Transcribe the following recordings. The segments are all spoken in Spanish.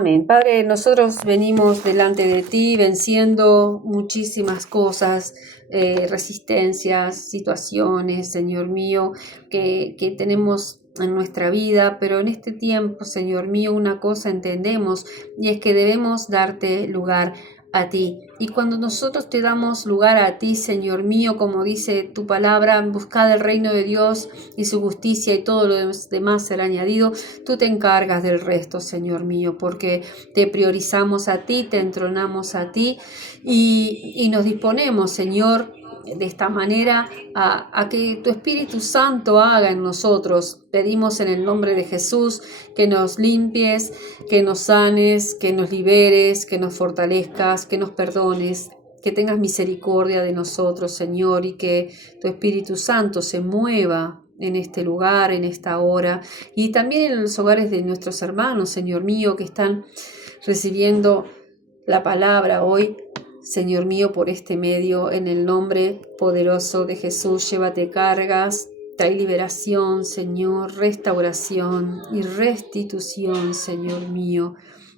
Amén. Padre, nosotros venimos delante de ti venciendo muchísimas cosas, resistencias, situaciones, Señor mío, que tenemos en nuestra vida, pero en este tiempo, Señor mío, una cosa entendemos y es que debemos darte lugar a ti. Y cuando nosotros te damos lugar a ti, Señor mío, como dice tu palabra, buscad el reino de Dios y su justicia y todo lo demás será añadido. Tú te encargas del resto, Señor mío, porque te priorizamos a ti, te entronamos a ti y nos disponemos, Señor, de esta manera a que tu Espíritu Santo haga en nosotros. Pedimos en el nombre de Jesús que nos limpies, que nos sanes, que nos liberes, que nos fortalezcas, que nos perdones, que tengas misericordia de nosotros, Señor, y que tu Espíritu Santo se mueva en este lugar, en esta hora, y también en los hogares de nuestros hermanos, Señor mío, que están recibiendo la palabra hoy. Señor mío, por este medio, en el nombre poderoso de Jesús, llévate cargas, trae liberación, Señor, restauración y restitución, Señor mío,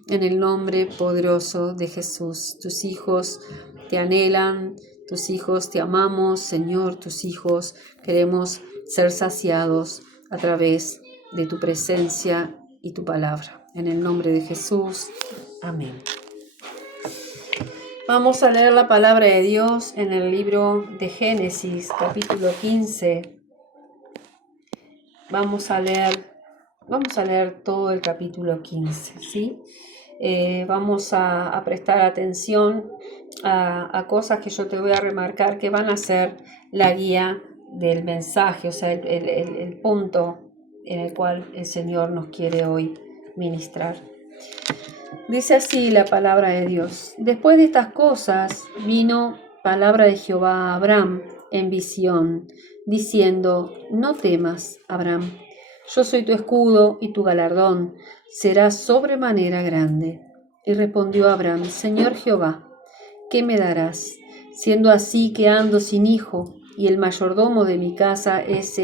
en el nombre poderoso de Jesús. Tus hijos te anhelan, tus hijos te amamos, Señor, tus hijos queremos ser saciados a través de tu presencia y tu palabra. En el nombre de Jesús, amén. Vamos a leer la palabra de Dios en el libro de Génesis, capítulo 15. Vamos a leer todo el capítulo 15, ¿sí? Vamos a prestar atención a cosas que yo te voy a remarcar que van a ser la guía del mensaje, o sea, el punto en el cual el Señor nos quiere hoy ministrar. Dice así la palabra de Dios. Después de estas cosas vino palabra de Jehová a Abraham en visión, diciendo: No temas, Abraham, yo soy tu escudo y tu galardón será sobremanera grande. Y respondió Abraham: Señor Jehová, ¿qué me darás? Siendo así que ando sin hijo, y el mayordomo de mi casa es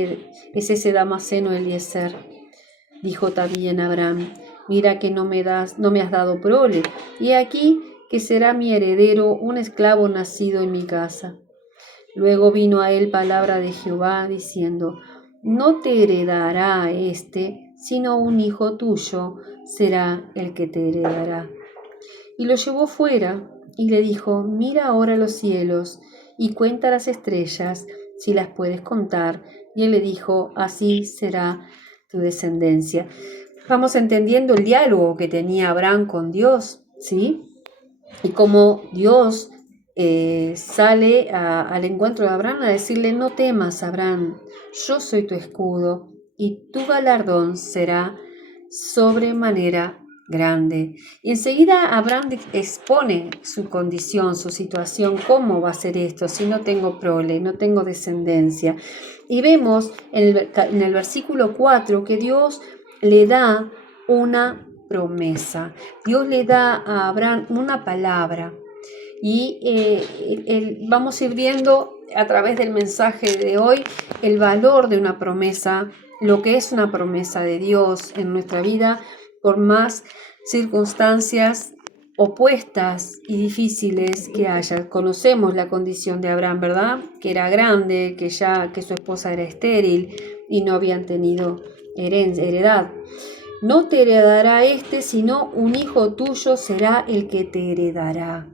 ese Damaseno Eliezer. Dijo también Abraham: Mira que no me has dado prole, y aquí que será mi heredero un esclavo nacido en mi casa. Luego vino a él palabra de Jehová, diciendo: No te heredará éste, sino un hijo tuyo será el que te heredará. Y lo llevó fuera, y le dijo: Mira ahora los cielos, y cuenta las estrellas, si las puedes contar. Y él le dijo: Así será tu descendencia. Vamos entendiendo el diálogo que tenía Abraham con Dios, ¿sí? Y cómo Dios sale al encuentro de Abraham a decirle: No temas, Abraham, yo soy tu escudo y tu galardón será sobremanera grande. Y enseguida Abraham expone su condición, su situación: ¿cómo va a ser esto si no tengo prole, no tengo descendencia? Y vemos en el versículo 4 que Dios le da una promesa. Dios le da a Abraham una palabra y vamos a ir viendo a través del mensaje de hoy el valor de una promesa, lo que es una promesa de Dios en nuestra vida, por más circunstancias opuestas y difíciles que haya. Conocemos la condición de Abraham, ¿verdad? Que era grande, que su esposa era estéril y no habían tenido heredad. No te heredará este, sino un hijo tuyo será el que te heredará.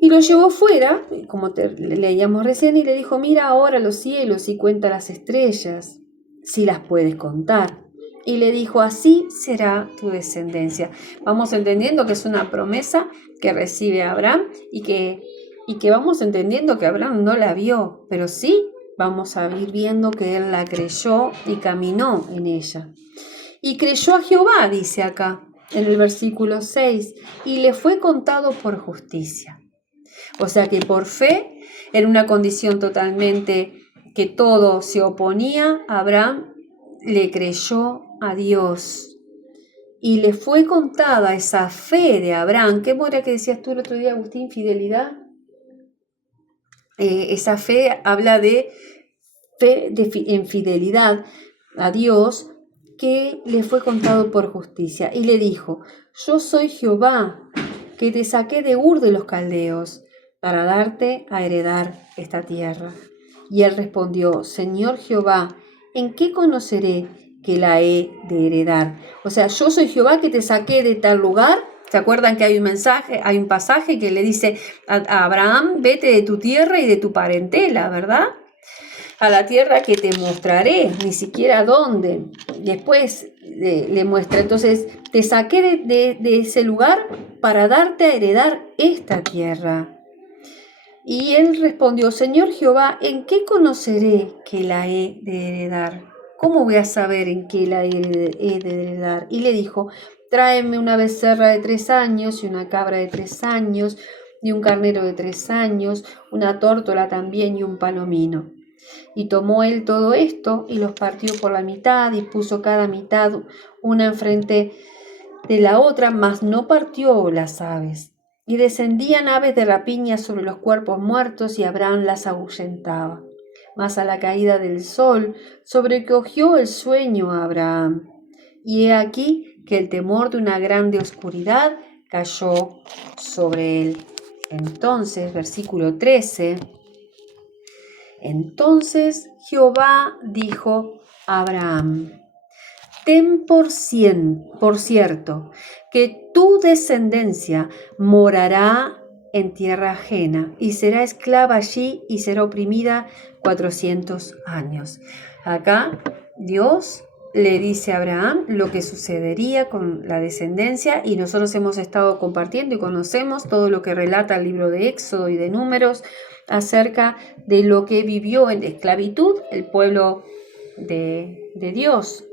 Y lo llevó fuera, como leíamos recién, y le dijo: Mira ahora los cielos y cuenta las estrellas, si las puedes contar. Y le dijo: Así será tu descendencia. Vamos entendiendo que es una promesa que recibe Abraham y que vamos entendiendo que Abraham no la vio, pero sí vamos a ir viendo que él la creyó y caminó en ella. Y creyó a Jehová, dice acá en el versículo 6, y le fue contado por justicia. O sea que por fe, en una condición totalmente que todo se oponía, Abraham le creyó a Dios. Y le fue contada esa fe de Abraham. ¿Qué era que decías tú el otro día, Agustín? Fidelidad. Esa fe habla de fe en fidelidad a Dios, que le fue contado por justicia. Y le dijo: yo soy Jehová, que te saqué de Ur de los Caldeos, para darte a heredar esta tierra. Y él respondió: Señor Jehová, ¿en qué conoceré que la he de heredar? O sea, yo soy Jehová que te saqué de tal lugar. ¿Se acuerdan que hay un pasaje que le dice a Abraham: vete de tu tierra y de tu parentela, ¿verdad? A la tierra que te mostraré, ni siquiera dónde. Después le muestra. Entonces, te saqué de ese lugar para darte a heredar esta tierra. Y él respondió: Señor Jehová, ¿en qué conoceré que la he de heredar? ¿Cómo voy a saber en qué la he de heredar? Y le dijo: tráeme una becerra de 3 años y una cabra de 3 años y un carnero de 3 años, una tórtola también y un palomino. Y tomó él todo esto y los partió por la mitad y puso cada mitad una enfrente de la otra, mas no partió las aves. Y descendían aves de rapiña sobre los cuerpos muertos, y Abraham las ahuyentaba. Mas a la caída del sol sobrecogió el sueño a Abraham. Y he aquí que el temor de una grande oscuridad cayó sobre él. Entonces, versículo 13. Entonces Jehová dijo a Abraham: ten por cierto que tu descendencia morará en tierra ajena y será esclava allí y será oprimida 400 años. Acá Dios le dice a Abraham lo que sucedería con la descendencia, y nosotros hemos estado compartiendo y conocemos todo lo que relata el libro de Éxodo y de Números acerca de lo que vivió en esclavitud el pueblo de Dios.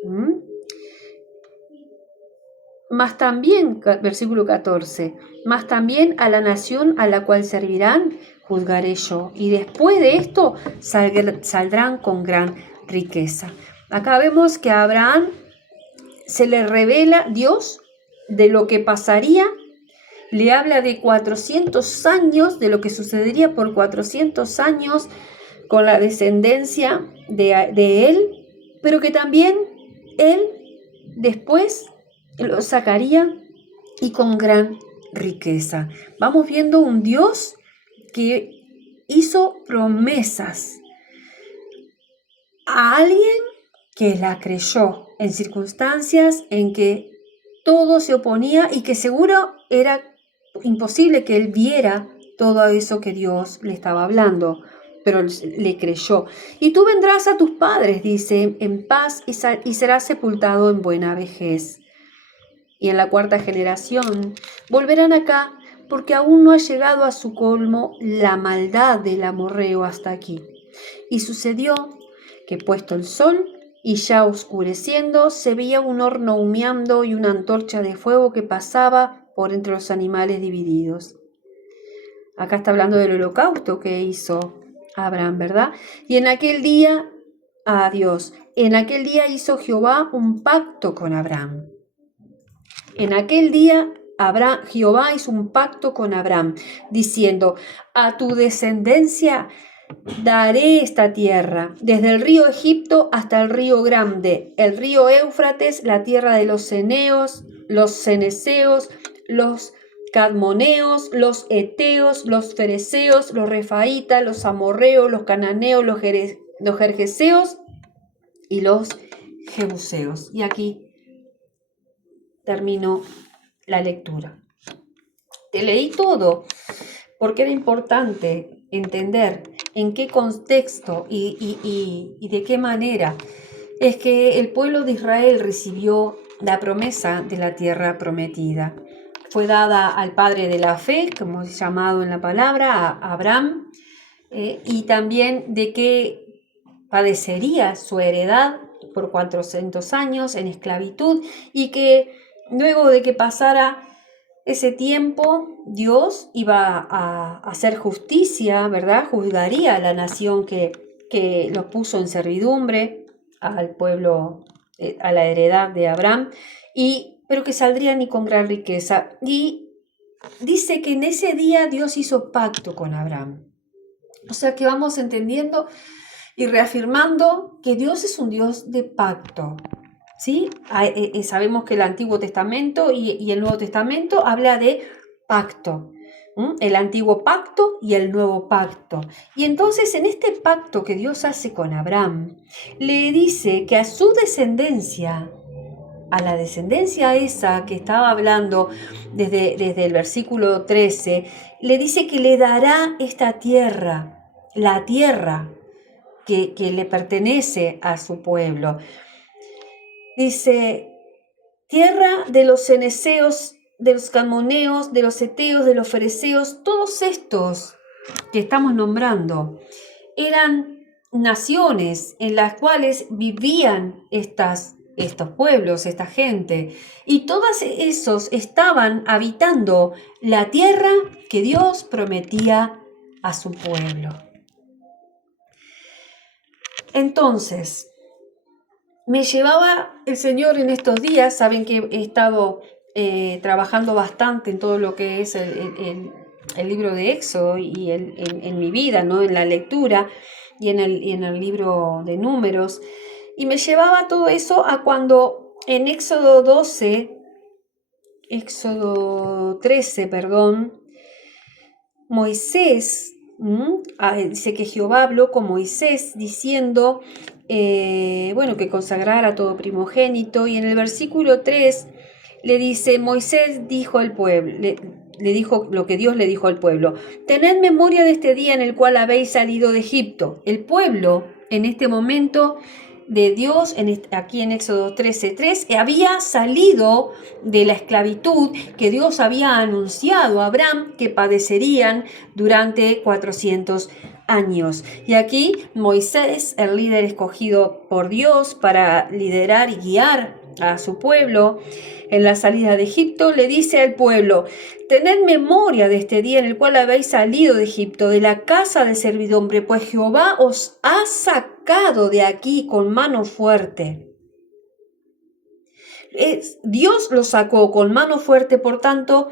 Mas también, versículo 14, mas también a la nación a la cual servirán juzgaré yo, y después de esto saldrán con gran riqueza. Acá vemos que a Abraham se le revela Dios de lo que pasaría, le habla de 400 años, de lo que sucedería por 400 años con la descendencia de él, pero que también él después lo sacaría y con gran riqueza. Vamos viendo un Dios que hizo promesas a alguien que la creyó en circunstancias en que todo se oponía y que seguro era imposible que él viera todo eso que Dios le estaba hablando, pero le creyó. Y tú vendrás a tus padres, dice, en paz y serás sepultado en buena vejez. Y en la 4ª generación volverán acá, porque aún no ha llegado a su colmo la maldad del amorreo hasta aquí. Y sucedió que, puesto el sol y ya oscureciendo, se veía un horno humeando y una antorcha de fuego que pasaba por entre los animales divididos. Acá está hablando del holocausto que hizo Abraham, ¿verdad? Y en aquel día, en aquel día hizo Jehová un pacto con Abraham. En aquel día Jehová hizo un pacto con Abraham, diciendo: a tu descendencia daré esta tierra, desde el río Egipto hasta el río Grande, el río Éufrates, la tierra de los ceneos, los ceneseos, los cadmoneos, los eteos, los fereceos, los refaitas, los amorreos, los cananeos, los gergeseos y los jebuseos. Y aquí terminó la lectura. Te leí todo porque era importante entender en qué contexto y de qué manera es que el pueblo de Israel recibió la promesa de la tierra prometida. Fue dada al padre de la fe, como es llamado en la palabra, a Abraham, y también de que padecería su heredad por 400 años en esclavitud, y que luego de que pasara ese tiempo, Dios iba a hacer justicia, ¿verdad? Juzgaría a la nación que los puso en servidumbre, al pueblo, a la heredad de Abraham, pero que saldrían y con gran riqueza. Y dice que en ese día Dios hizo pacto con Abraham. O sea que vamos entendiendo y reafirmando que Dios es un Dios de pacto. ¿sí? Sabemos que el Antiguo Testamento y el Nuevo Testamento habla de pacto. El antiguo pacto y el nuevo pacto. Y entonces en este pacto que Dios hace con Abraham, le dice que a su descendencia, a la descendencia esa que estaba hablando desde el versículo 13, le dice que le dará esta tierra, la tierra que le pertenece a su pueblo. Dice, tierra de los ceneseos, de los camoneos, de los eteos, de los fereceos, todos estos que estamos nombrando eran naciones en las cuales vivían estos pueblos, esta gente, y todos esos estaban habitando la tierra que Dios prometía a su pueblo. Entonces, me llevaba el Señor en estos días, saben que he estado trabajando bastante en todo lo que es el libro de Éxodo y en mi vida, ¿no? En la lectura y en el libro de Números. Y me llevaba todo eso a cuando en Éxodo 13, Moisés, dice que Jehová habló con Moisés diciendo, que consagrara a todo primogénito, y en el versículo 3 le dice, Moisés dijo al pueblo, le dijo lo que Dios le dijo al pueblo, tened memoria de este día en el cual habéis salido de Egipto. El pueblo en este momento de Dios, aquí en Éxodo 13:3, había salido de la esclavitud que Dios había anunciado a Abraham que padecerían durante 400 años. Y aquí Moisés, el líder escogido por Dios para liderar y guiar a su pueblo en la salida de Egipto, le dice al pueblo, tened memoria de este día en el cual habéis salido de Egipto, de la casa de servidumbre, pues Jehová os ha sacado de aquí con mano fuerte. Dios los sacó con mano fuerte, por tanto,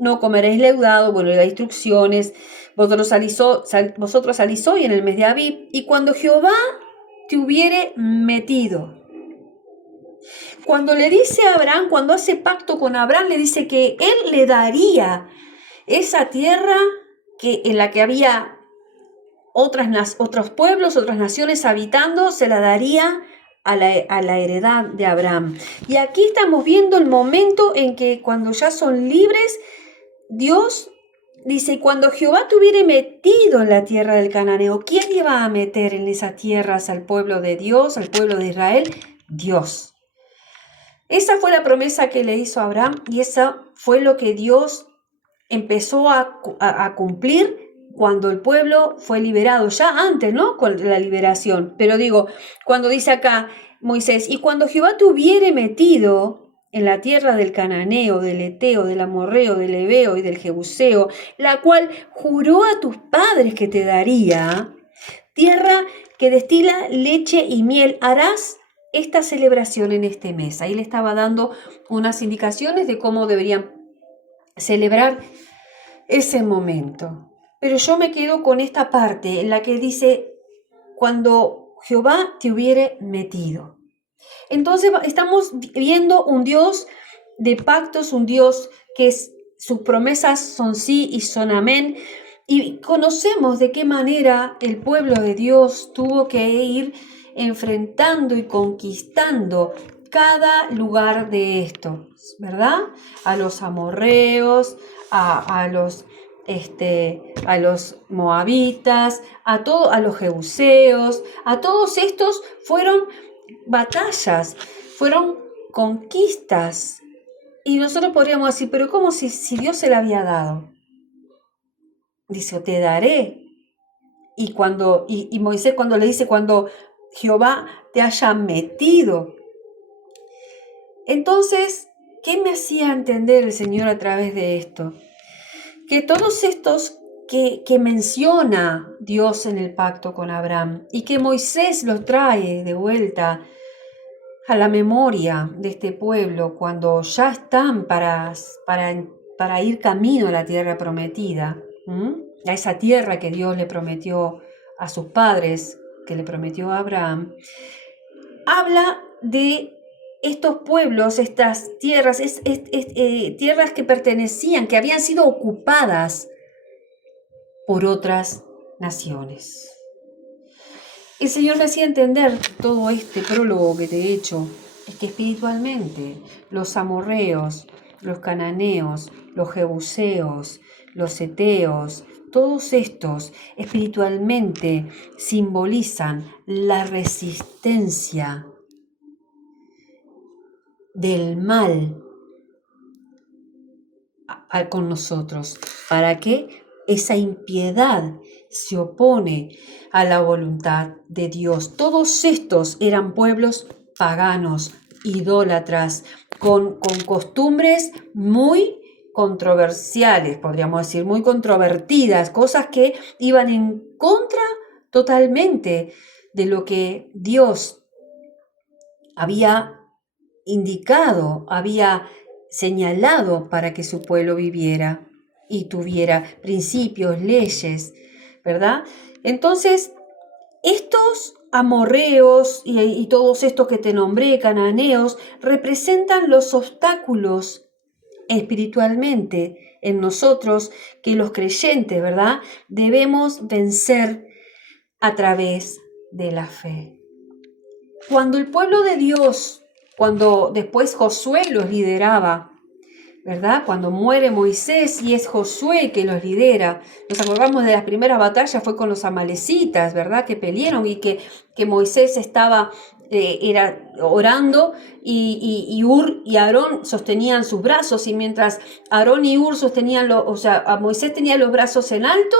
no comeréis leudado, le da instrucciones, vosotros salís hoy en el mes de Abib, y cuando Jehová te hubiere metido. Cuando le dice a Abraham, cuando hace pacto con Abraham, le dice que él le daría esa tierra en la que había otros pueblos, otras naciones habitando, se la daría a la heredad de Abraham. Y aquí estamos viendo el momento en que cuando ya son libres, Dios dice, cuando Jehová te hubiere metido en la tierra del cananeo, ¿quién iba a meter en esas tierras al pueblo de Dios, al pueblo de Israel? Dios. Esa fue la promesa que le hizo a Abraham y esa fue lo que Dios empezó a cumplir cuando el pueblo fue liberado, ya antes, ¿no? Con la liberación. Pero digo, cuando dice acá Moisés, y cuando Jehová te hubiere metido en la tierra del cananeo, del eteo, del amorreo, del heveo y del jebuseo, la cual juró a tus padres que te daría, tierra que destila leche y miel, harás esta celebración en este mes. Ahí le estaba dando unas indicaciones de cómo deberían celebrar ese momento. Pero yo me quedo con esta parte en la que dice, cuando Jehová te hubiere metido. Entonces estamos viendo un Dios de pactos, un Dios que sus promesas son sí y son amén. Y conocemos de qué manera el pueblo de Dios tuvo que ir enfrentando y conquistando cada lugar de estos, ¿verdad? A los amorreos, a los moabitas, a los jebuseos, a todos estos fueron batallas, fueron conquistas. Y nosotros podríamos decir, pero ¿cómo si Dios se la había dado? Dice, te daré. Y Moisés cuando le dice, cuando Jehová te haya metido. Entonces, ¿qué me hacía entender el Señor a través de esto? Que todos estos que menciona Dios en el pacto con Abraham y que Moisés los trae de vuelta a la memoria de este pueblo cuando ya están para ir camino a la tierra prometida, a esa tierra que Dios le prometió a sus padres, que le prometió a Abraham, habla de estos pueblos, estas tierras, tierras que pertenecían, que habían sido ocupadas por otras naciones. El Señor me hacía entender todo este prólogo que te he hecho, es que espiritualmente los amorreos, los cananeos, los jebuseos, los heteos, todos estos espiritualmente simbolizan la resistencia del mal con nosotros. ¿Para qué? Esa impiedad se opone a la voluntad de Dios. Todos estos eran pueblos paganos, idólatras, con costumbres muy controversiales, podríamos decir, muy controvertidas, cosas que iban en contra totalmente de lo que Dios había indicado, había señalado para que su pueblo viviera y tuviera principios, leyes, ¿verdad? Entonces, estos amorreos y todos estos que te nombré, cananeos, representan los obstáculos espiritualmente en nosotros que los creyentes, ¿verdad? Debemos vencer a través de la fe. Cuando el pueblo de Dios, cuando después Josué los lideraba, ¿verdad? Cuando muere Moisés y es Josué que los lidera, nos acordamos de las primeras batallas, fue con los amalecitas, ¿verdad? Que pelearon y que Moisés estaba era orando y Hur y Aarón sostenían sus brazos, y mientras Aarón y Hur sostenían, a Moisés tenía los brazos en alto,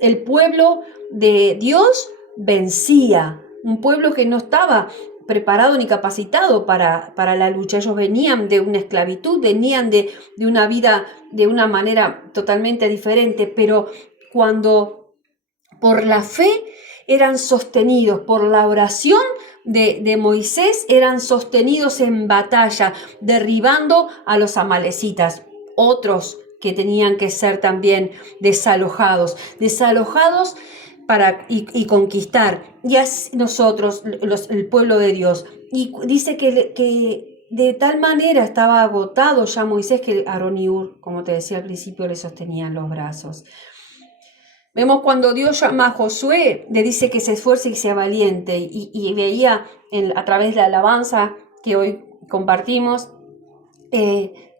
el pueblo de Dios vencía, un pueblo que no estaba preparado ni capacitado para la lucha. Ellos venían de una esclavitud, venían de una vida de una manera totalmente diferente, pero cuando por la fe eran sostenidos, por la oración de Moisés eran sostenidos en batalla, derribando a los amalecitas, otros que tenían que ser también desalojados y conquistar, y así nosotros, el pueblo de Dios. Y dice que de tal manera estaba agotado ya Moisés que Aarón y Hur, como te decía al principio, le sostenían los brazos. Vemos cuando Dios llama a Josué, le dice que se esfuerce y sea valiente, y veía a través de la alabanza que hoy compartimos,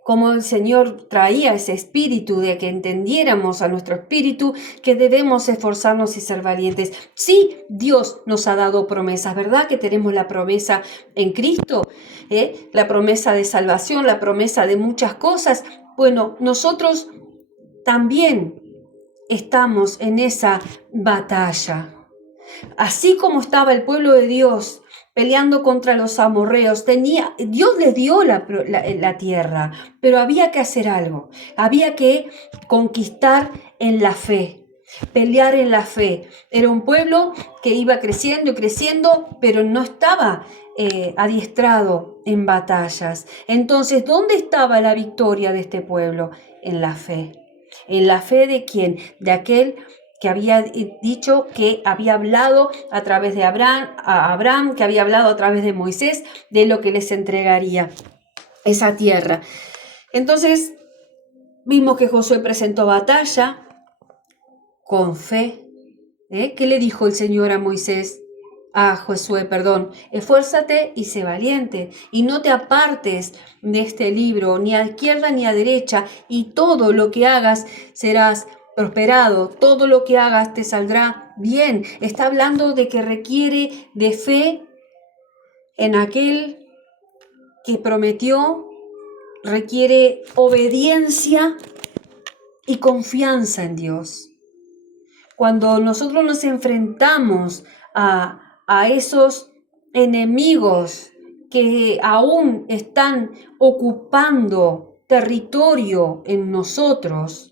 cómo el Señor traía ese espíritu de que entendiéramos a nuestro espíritu que debemos esforzarnos y ser valientes. Sí, Dios nos ha dado promesas, ¿verdad? Que tenemos la promesa en Cristo, la promesa de salvación, la promesa de muchas cosas. Bueno, nosotros también estamos en esa batalla. Así como estaba el pueblo de Dios peleando contra los amorreos, Dios les dio la tierra, pero había que hacer algo, había que conquistar en la fe, pelear en la fe. Era un pueblo que iba creciendo y creciendo, pero no estaba adiestrado en batallas. Entonces, ¿dónde estaba la victoria de este pueblo? En la fe. ¿En la fe de quién? De aquel que había dicho, que había hablado a través de Abraham, que había hablado a través de Moisés, de lo que les entregaría esa tierra. Entonces, vimos que Josué presentó batalla con fe. ¿Qué le dijo el Señor a Moisés? A Josué, perdón, esfuérzate y sé valiente, y no te apartes de este libro, ni a izquierda ni a derecha, y todo lo que hagas serás prosperado, todo lo que hagas te saldrá bien. Está hablando de que requiere de fe en aquel que prometió, requiere obediencia y confianza en Dios. Cuando nosotros nos enfrentamos a esos enemigos que aún están ocupando territorio en nosotros,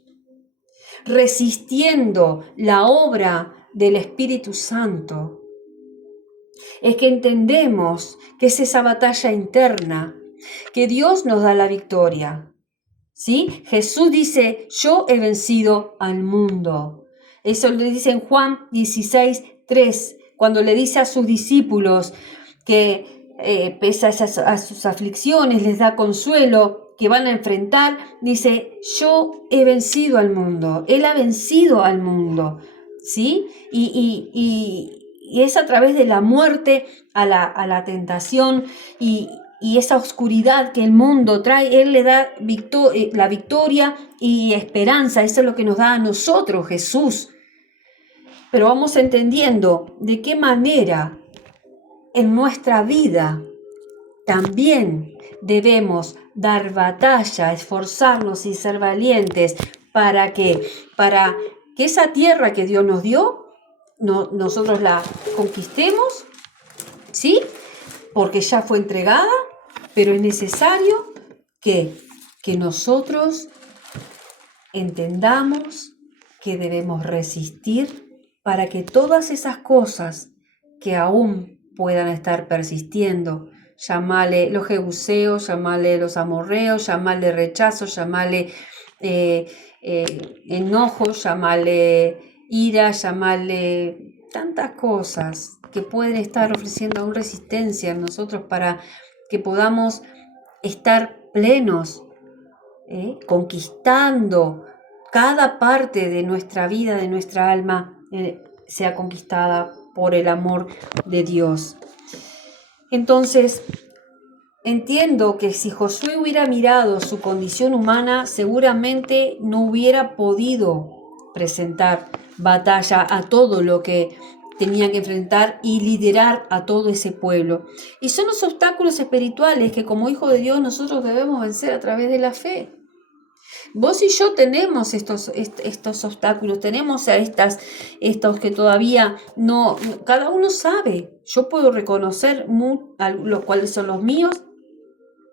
resistiendo la obra del Espíritu Santo, es que entendemos que es esa batalla interna, que Dios nos da la victoria. ¿Sí? Jesús dice, yo he vencido al mundo. Eso lo dice en Juan 16:3, cuando le dice a sus discípulos que pese a sus aflicciones, les da consuelo, que van a enfrentar, dice, yo he vencido al mundo, Él ha vencido al mundo, ¿sí? Y es a través de la muerte a la tentación y esa oscuridad que el mundo trae, Él le da la victoria y esperanza, eso es lo que nos da a nosotros Jesús. Pero vamos entendiendo de qué manera en nuestra vida también debemos dar batalla, esforzarnos y ser valientes para que esa tierra que Dios nos dio, nosotros la conquistemos, ¿sí? Porque ya fue entregada, pero es necesario que nosotros entendamos que debemos resistir para que todas esas cosas que aún puedan estar persistiendo, llamarle los jebuseos, llamarle los amorreos, llamarle rechazo, llamarle enojo, llamarle ira, llamarle tantas cosas que pueden estar ofreciendo aún resistencia en nosotros para que podamos estar plenos, conquistando cada parte de nuestra vida, de nuestra alma, sea conquistada por el amor de Dios. Entonces, entiendo que si Josué hubiera mirado su condición humana, seguramente no hubiera podido presentar batalla a todo lo que tenía que enfrentar y liderar a todo ese pueblo. Y son los obstáculos espirituales que como hijos de Dios nosotros debemos vencer a través de la fe. Vos y yo tenemos estos obstáculos, tenemos a estos que todavía no, cada uno sabe. Yo puedo reconocer los cuáles son los míos,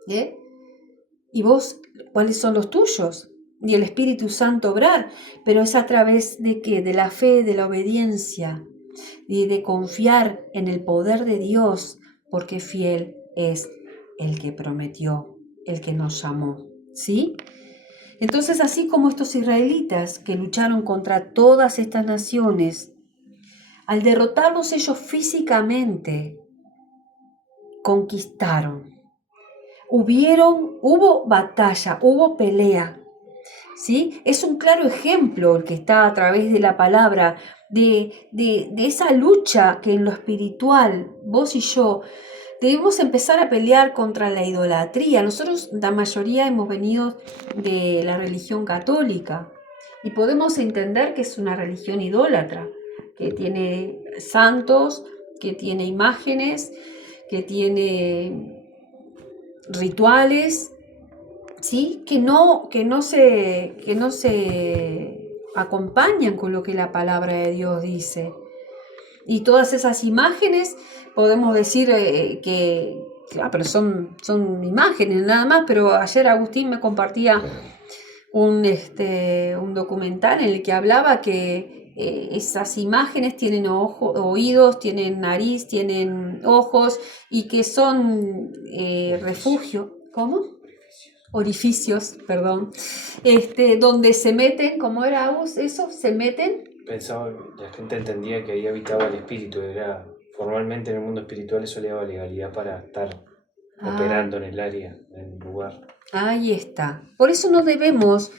y vos cuáles son los tuyos, y el Espíritu Santo obrar, pero es a través de qué, de la fe, de la obediencia, y de confiar en el poder de Dios, porque fiel es el que prometió, el que nos llamó, ¿sí? Entonces, así como estos israelitas que lucharon contra todas estas naciones, al derrotarlos ellos físicamente, conquistaron. Hubo batalla, hubo pelea, ¿sí? Es un claro ejemplo el que está a través de la palabra, de esa lucha que en lo espiritual, vos y yo, debemos empezar a pelear contra la idolatría. Nosotros, la mayoría, hemos venido de la religión católica y podemos entender que es una religión idólatra, que tiene santos, que tiene imágenes, que tiene rituales, ¿sí? que no se acompañan con lo que la palabra de Dios dice. Y todas esas imágenes podemos decir que, claro, pero son imágenes nada más, pero ayer Agustín me compartía un documental en el que hablaba que esas imágenes tienen oídos, tienen nariz, tienen ojos y que son refugio. ¿Cómo? Orificios, perdón. Donde se meten, ¿cómo era Agus? Eso, se meten. Pensaba, la gente entendía que ahí habitaba el espíritu, formalmente en el mundo espiritual eso le daba legalidad para estar operando en el área, en el lugar. Ahí está. Por eso no debemos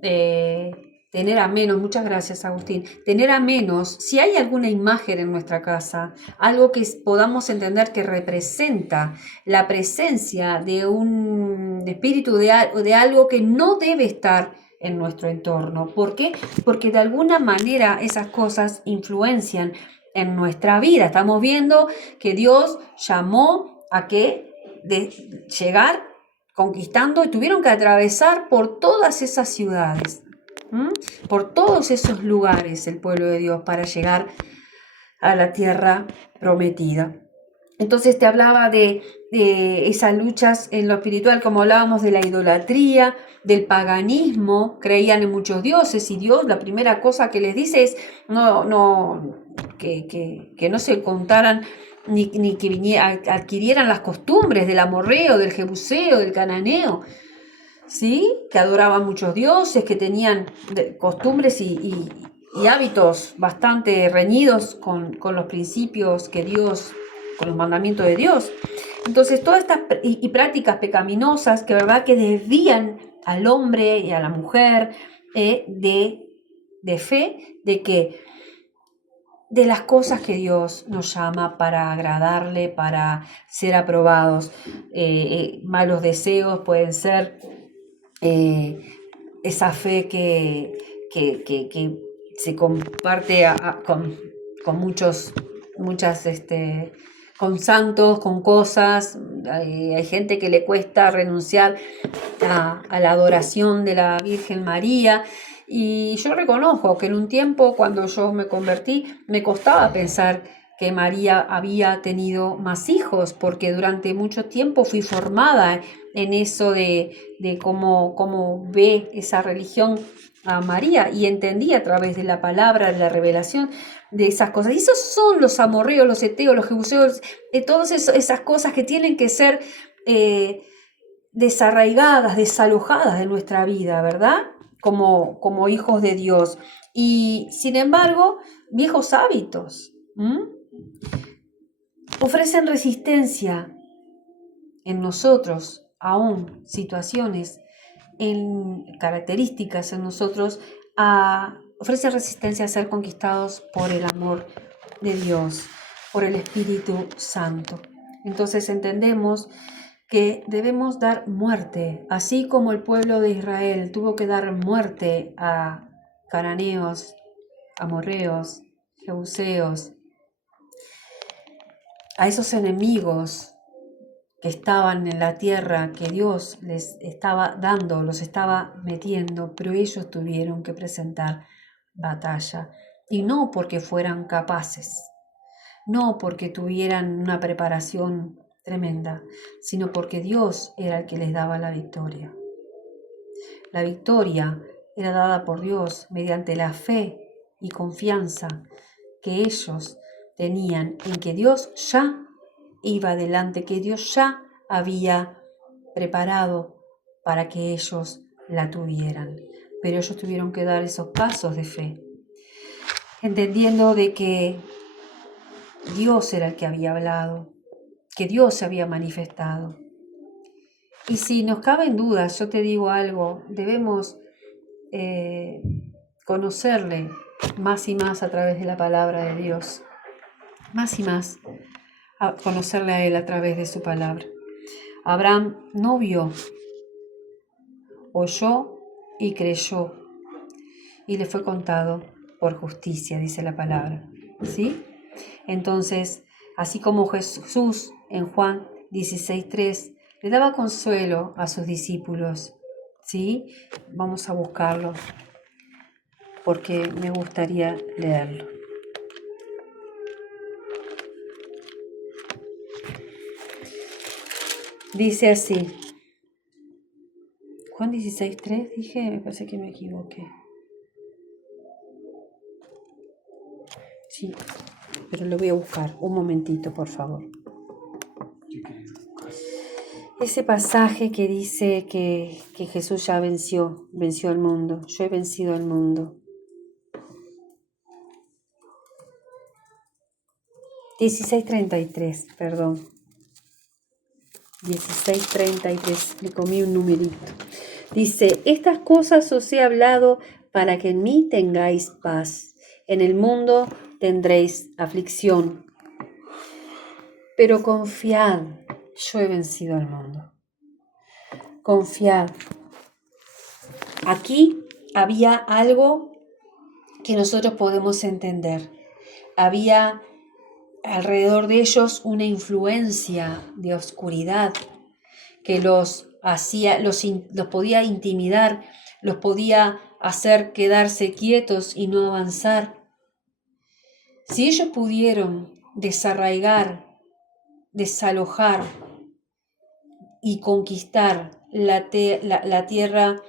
tener a menos, muchas gracias Agustín, tener a menos, si hay alguna imagen en nuestra casa, algo que podamos entender que representa la presencia de un espíritu, de algo que no debe estar en nuestro entorno. ¿Por qué? Porque de alguna manera esas cosas influencian en nuestra vida. Estamos viendo que Dios llamó a que de llegar conquistando y tuvieron que atravesar por todas esas ciudades, por todos esos lugares el pueblo de Dios para llegar a la tierra prometida. Entonces te hablaba de esas luchas en lo espiritual, como hablábamos de la idolatría, del paganismo, creían en muchos dioses y Dios la primera cosa que les dice es que no se contaran ni que adquirieran las costumbres del amorreo, del jebuseo, del cananeo, ¿sí? Que adoraban muchos dioses, que tenían costumbres y hábitos bastante reñidos con los principios que Dios, con los mandamientos de Dios. Entonces, todas estas y prácticas pecaminosas que, ¿verdad?, que desvían al hombre y a la mujer de fe, de que de las cosas que Dios nos llama para agradarle, para ser aprobados. Malos deseos pueden ser esa fe que se comparte con con santos, con cosas. Hay gente que le cuesta renunciar a la adoración de la Virgen María. Y yo reconozco que en un tiempo, cuando yo me convertí, me costaba pensar que María había tenido más hijos, porque durante mucho tiempo fui formada en eso de cómo ve esa religión a María, y entendí a través de la palabra, de la revelación de esas cosas. Y esos son los amorreos, los eteos, los jebuseos, todas esas cosas que tienen que ser desarraigadas, desalojadas de nuestra vida, ¿verdad? Como hijos de Dios. Y sin embargo, viejos hábitos ofrecen resistencia en nosotros, aún situaciones, en características en nosotros, ofrece resistencia a ser conquistados por el amor de Dios, por el Espíritu Santo. Entonces entendemos que debemos dar muerte, así como el pueblo de Israel tuvo que dar muerte a cananeos, amorreos, jebuseos, a esos enemigos que estaban en la tierra que Dios les estaba dando, los estaba metiendo, pero ellos tuvieron que presentar batalla, y no porque fueran capaces, no porque tuvieran una preparación tremenda, sino porque Dios era el que les daba la victoria. La victoria era dada por Dios mediante la fe y confianza que ellos tenían en que Dios ya iba adelante, que Dios ya había preparado para que ellos la tuvieran. Pero ellos tuvieron que dar esos pasos de fe, entendiendo de que Dios era el que había hablado, que Dios se había manifestado. Y si nos caben dudas, yo te digo algo, debemos conocerle más y más a través de la palabra de Dios, más y más a conocerle a Él a través de su palabra. Abraham no vio, oyó y creyó, y le fue contado por justicia, dice la palabra, ¿sí? Entonces, así como Jesús en Juan 16:3 le daba consuelo a sus discípulos, ¿sí? Vamos a buscarlo porque me gustaría leerlo. Dice así, Juan 16:3, dije, me parece que me equivoqué. Sí, pero lo voy a buscar. Un momentito, por favor. Ese pasaje que dice que Jesús ya venció al mundo. Yo he vencido al mundo. 16:33, perdón. 16:33, le comí un numerito. Dice, estas cosas os he hablado para que en mí tengáis paz. En el mundo tendréis aflicción. Pero confiad, yo he vencido al mundo. Confiad. Aquí había algo que nosotros podemos entender. Había alrededor de ellos una influencia de oscuridad que los podía intimidar, los podía hacer quedarse quietos y no avanzar. Si ellos pudieron desarraigar, desalojar y conquistar la tierra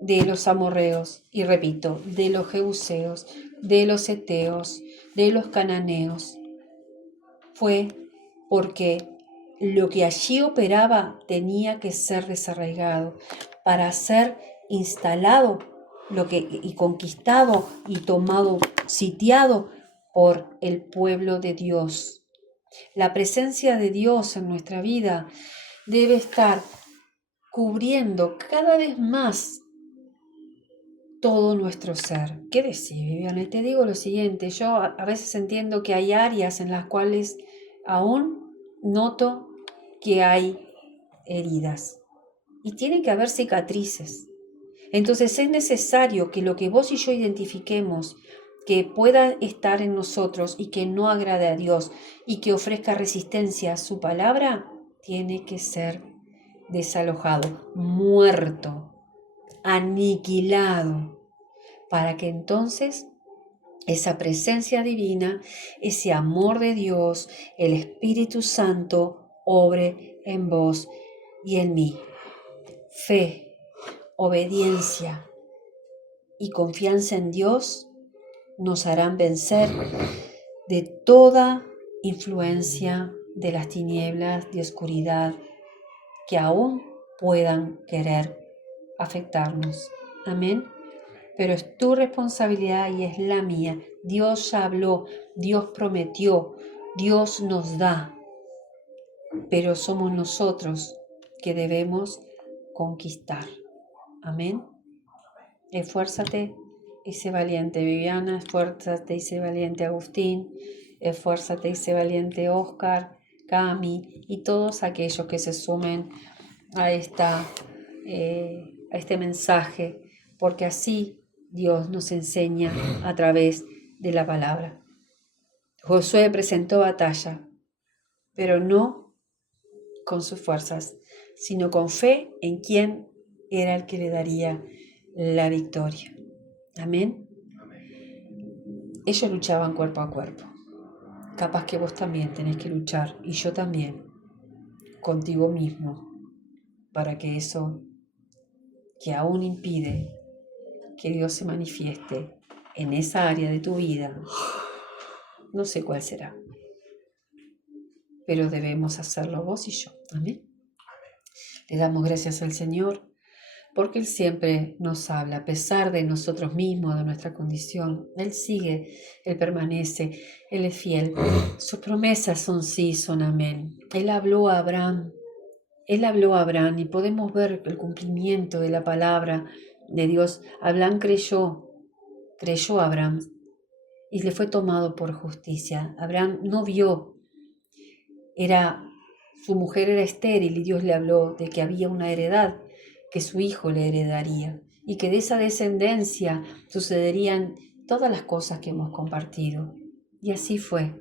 de los amorreos, y repito, de los jebuseos, de los eteos, de los cananeos, fue porque lo que allí operaba tenía que ser desarraigado para ser instalado y conquistado y tomado, sitiado por el pueblo de Dios. La presencia de Dios en nuestra vida debe estar cubriendo cada vez más todo nuestro ser. ¿Qué decís, Viviana? Y te digo lo siguiente, yo a veces entiendo que hay áreas en las cuales aún noto que hay heridas y tiene que haber cicatrices. Entonces es necesario que lo que vos y yo identifiquemos que pueda estar en nosotros y que no agrade a Dios y que ofrezca resistencia a su palabra, tiene que ser desalojado, muerto, aniquilado, para que entonces esa presencia divina, ese amor de Dios, el Espíritu Santo, obre en vos y en mí. Fe, obediencia y confianza en Dios nos harán vencer de toda influencia de las tinieblas, de oscuridad, que aún puedan querer afectarnos. Amén. Pero es tu responsabilidad y es la mía. Dios ya habló, Dios prometió, Dios nos da, pero somos nosotros que debemos conquistar. Amén. Esfuérzate y sé valiente, Viviana. Esfuérzate y sé valiente, Agustín. Esfuérzate y sé valiente, Oscar, Cami y todos aquellos que se sumen a este mensaje, porque así Dios nos enseña a través de la palabra. Josué presentó batalla, pero no con sus fuerzas, sino con fe en quien era el que le daría la victoria. Amén. Ellos luchaban cuerpo a cuerpo. Capaz que vos también tenés que luchar, y yo también, contigo mismo, para que eso que aún impide que Dios se manifieste en esa área de tu vida, no sé cuál será, pero debemos hacerlo vos y yo. Amén. Le damos gracias al Señor porque Él siempre nos habla, a pesar de nosotros mismos, de nuestra condición. Él sigue, Él permanece, Él es fiel. Sus promesas son sí, son amén. Él habló a Abraham y podemos ver el cumplimiento de la palabra de Dios. Abraham creyó a Abraham y le fue tomado por justicia. Abraham no vio, su mujer era estéril y Dios le habló de que había una heredad que su hijo le heredaría y que de esa descendencia sucederían todas las cosas que hemos compartido. Y así fue.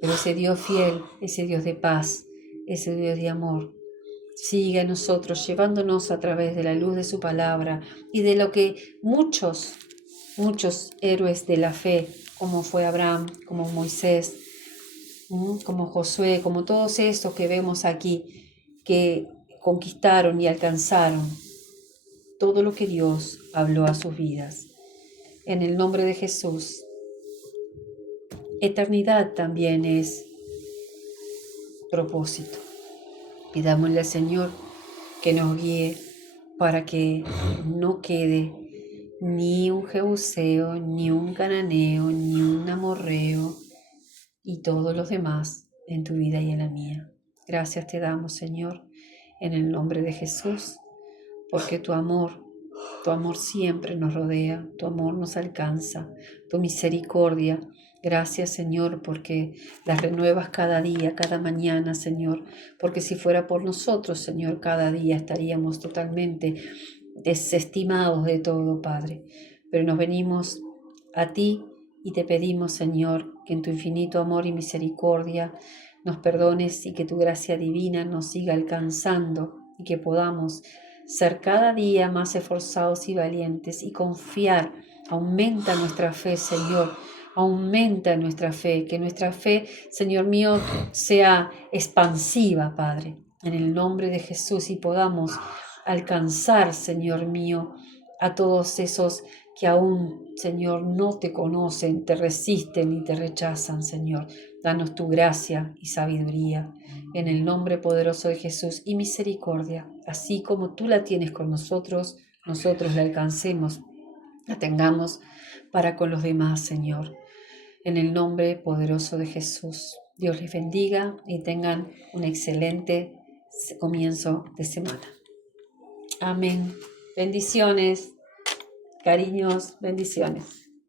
Pero ese Dios fiel, ese Dios de paz, ese Dios de amor, sigue a nosotros llevándonos a través de la luz de su palabra y de lo que muchos héroes de la fe, como fue Abraham, como Moisés, como Josué, como todos estos que vemos aquí, que conquistaron y alcanzaron todo lo que Dios habló a sus vidas. En el nombre de Jesús. Eternidad también es propósito. Pidámosle al Señor que nos guíe para que no quede ni un jebuseo, ni un cananeo, ni un amorreo y todos los demás en tu vida y en la mía. Gracias te damos, Señor, en el nombre de Jesús, porque tu amor siempre nos rodea, tu amor nos alcanza, tu misericordia. Gracias, Señor, porque las renuevas cada día, cada mañana, Señor, porque si fuera por nosotros, Señor, cada día estaríamos totalmente desestimados de todo, Padre. Pero nos venimos a ti y te pedimos, Señor, que en tu infinito amor y misericordia nos perdones y que tu gracia divina nos siga alcanzando y que podamos ser cada día más esforzados y valientes y confiar. Aumenta nuestra fe, Señor. Aumenta nuestra fe, que nuestra fe, Señor mío, sea expansiva, Padre, en el nombre de Jesús, y podamos alcanzar, Señor mío, a todos esos que aún, Señor, no te conocen, te resisten y te rechazan, Señor. Danos tu gracia y sabiduría en el nombre poderoso de Jesús y misericordia, así como tú la tienes con nosotros, nosotros la alcancemos, la tengamos para con los demás, Señor. En el nombre poderoso de Jesús. Dios les bendiga y tengan un excelente comienzo de semana. Amén. Bendiciones, cariños, bendiciones.